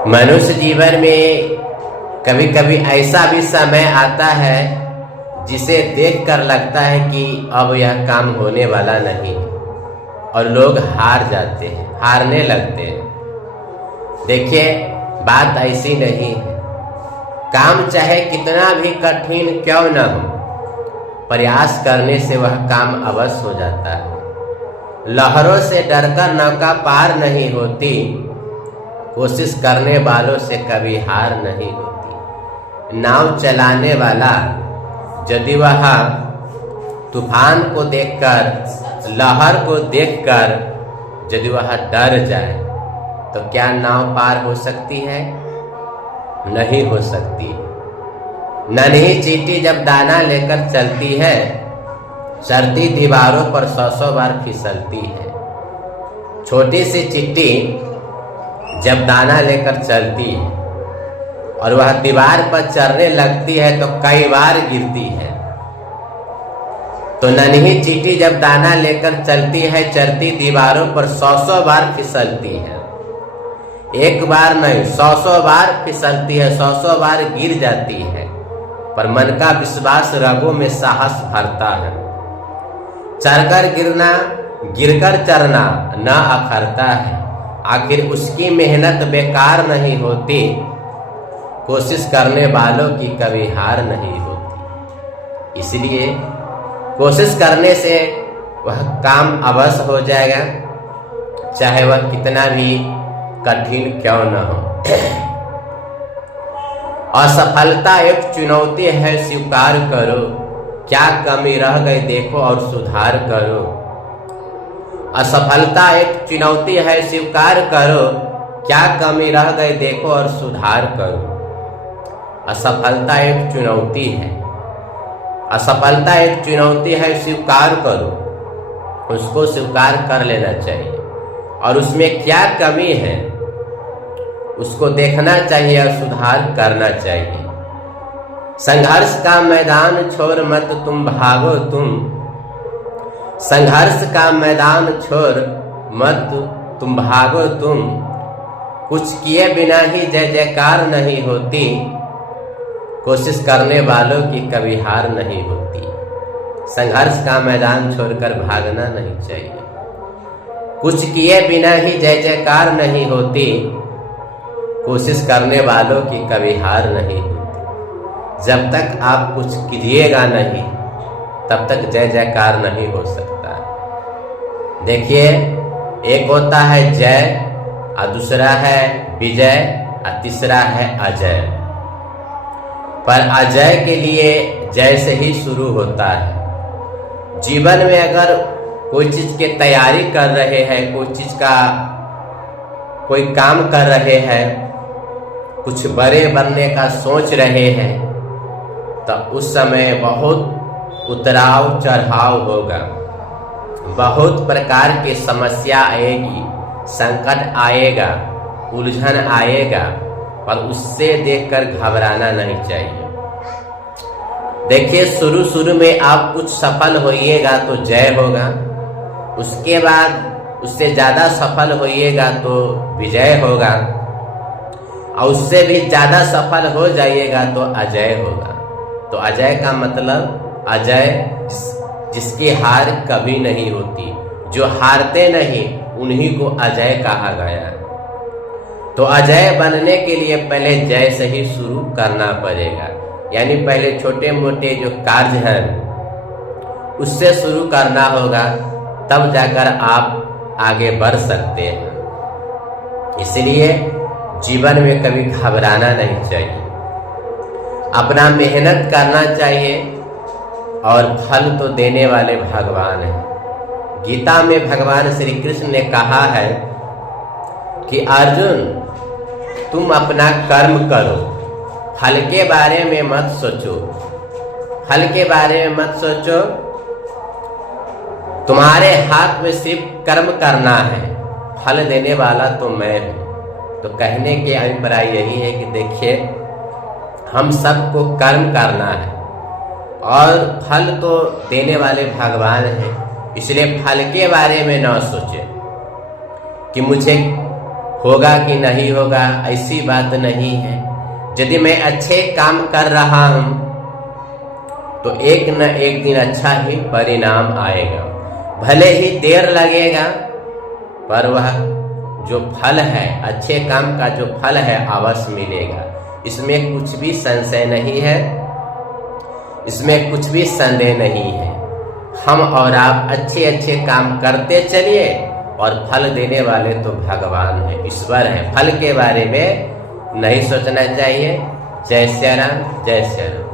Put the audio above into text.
मनुष्य जीवन में कभी कभी ऐसा भी समय आता है जिसे देखकर लगता है कि अब यह काम होने वाला नहीं और लोग हार जाते हैं, हारने लगते हैं। देखिए, बात ऐसी नहीं है। काम चाहे कितना भी कठिन क्यों न हो, प्रयास करने से वह काम अवश्य हो जाता है। लहरों से डरकर नौका पार नहीं होती, कोशिश करने वालों से कभी हार नहीं होती। नाव चलाने वाला यदि वह तूफान को देखकर, लहर को देखकर यदि वह डर जाए तो क्या नाव पार हो सकती है? नहीं हो सकती। नन्ही चींटी जब दाना लेकर चलती है, चढ़ती दीवारों पर 100 बार फिसलती है। छोटी सी चींटी जब दाना लेकर चलती है और वह दीवार पर चढ़ने लगती है तो कई बार गिरती है। तो नन्ही चींटी जब दाना लेकर चलती है, चढ़ती दीवारों पर 100 बार फिसलती है। एक बार नहीं, 100 बार फिसलती है, 100 बार गिर जाती है, पर मन का विश्वास रगों में साहस भरता है। चढ़कर गिरना, गिरकर चढ़ना न अखरता है। आखिर उसकी मेहनत बेकार नहीं होती, कोशिश करने वालों की कभी हार नहीं होती। इसलिए कोशिश करने से वह काम अवश्य हो जाएगा, चाहे वह कितना भी कठिन क्यों न हो। असफलता एक चुनौती है, स्वीकार करो। क्या कमी रह गई देखो और सुधार करो। असफलता एक चुनौती है, स्वीकार करो। क्या कमी रह गई देखो और सुधार करो। असफलता एक चुनौती है, असफलता एक चुनौती है, स्वीकार करो। उसको स्वीकार कर लेना चाहिए और उसमें क्या कमी है उसको देखना चाहिए और सुधार करना चाहिए। संघर्ष का मैदान छोड़ मत तुम भागो तुम, संघर्ष का मैदान छोड़ मत तुम भागो तुम। कुछ किए बिना ही जय जयकार नहीं होती, कोशिश करने वालों की कभी हार नहीं होती। संघर्ष का मैदान छोड़कर भागना नहीं चाहिए। कुछ किए बिना ही जय जयकार नहीं होती, कोशिश करने वालों की कभी हार नहीं होती। जब तक आप कुछ कीजिएगा नहीं, तब तक जय जयकार नहीं हो सकता। देखिए, एक होता है जय और दूसरा है विजय और तीसरा है अजय। पर अजय के लिए जय से ही शुरू होता है। जीवन में अगर कोई चीज की तैयारी कर रहे हैं, कोई चीज का कोई काम कर रहे हैं, कुछ बड़े बनने का सोच रहे हैं, तो उस समय बहुत उतराव चढ़ाव होगा, बहुत प्रकार की समस्या आएगी, संकट आएगा, उलझन आएगा, पर उससे देखकर घबराना नहीं चाहिए। देखिए, शुरू में आप कुछ सफल होइएगा तो जय होगा, उसके बाद उससे ज्यादा सफल होइएगा तो विजय होगा, और उससे भी ज्यादा सफल हो जाइएगा तो अजय होगा। तो अजय का मतलब अजय जिसकी हार कभी नहीं होती, जो हारते नहीं उन्हीं को अजय कहा गया है। तो अजय बनने के लिए पहले जय से ही शुरू करना पड़ेगा, यानी पहले छोटे मोटे जो कार्य हैं उससे शुरू करना होगा, तब जाकर आप आगे बढ़ सकते हैं। इसलिए जीवन में कभी घबराना नहीं चाहिए, अपना मेहनत करना चाहिए, और फल तो देने वाले भगवान हैं। गीता में भगवान श्री कृष्ण ने कहा है कि अर्जुन, तुम अपना कर्म करो, फल के बारे में मत सोचो, फल के बारे में मत सोचो। तुम्हारे हाथ में सिर्फ कर्म करना है, फल देने वाला तो मैं हूं। तो कहने के अभिप्राय यही है कि देखिए, हम सबको कर्म करना है और फल तो देने वाले भगवान हैं, इसलिए फल के बारे में न सोचें कि मुझे होगा कि नहीं होगा ऐसी बात नहीं है। यदि मैं अच्छे काम कर रहा हूं तो एक न एक दिन अच्छा ही परिणाम आएगा। भले ही देर लगेगा पर वह जो फल है, अच्छे काम का जो फल है अवश्य मिलेगा। इसमें कुछ भी संशय नहीं है, इसमें कुछ भी संदेह नहीं है। हम और आप अच्छे अच्छे काम करते चलिए और फल देने वाले तो भगवान है, ईश्वर है। फल के बारे में नहीं सोचना चाहिए। जय श्री राम, जय श्री राम।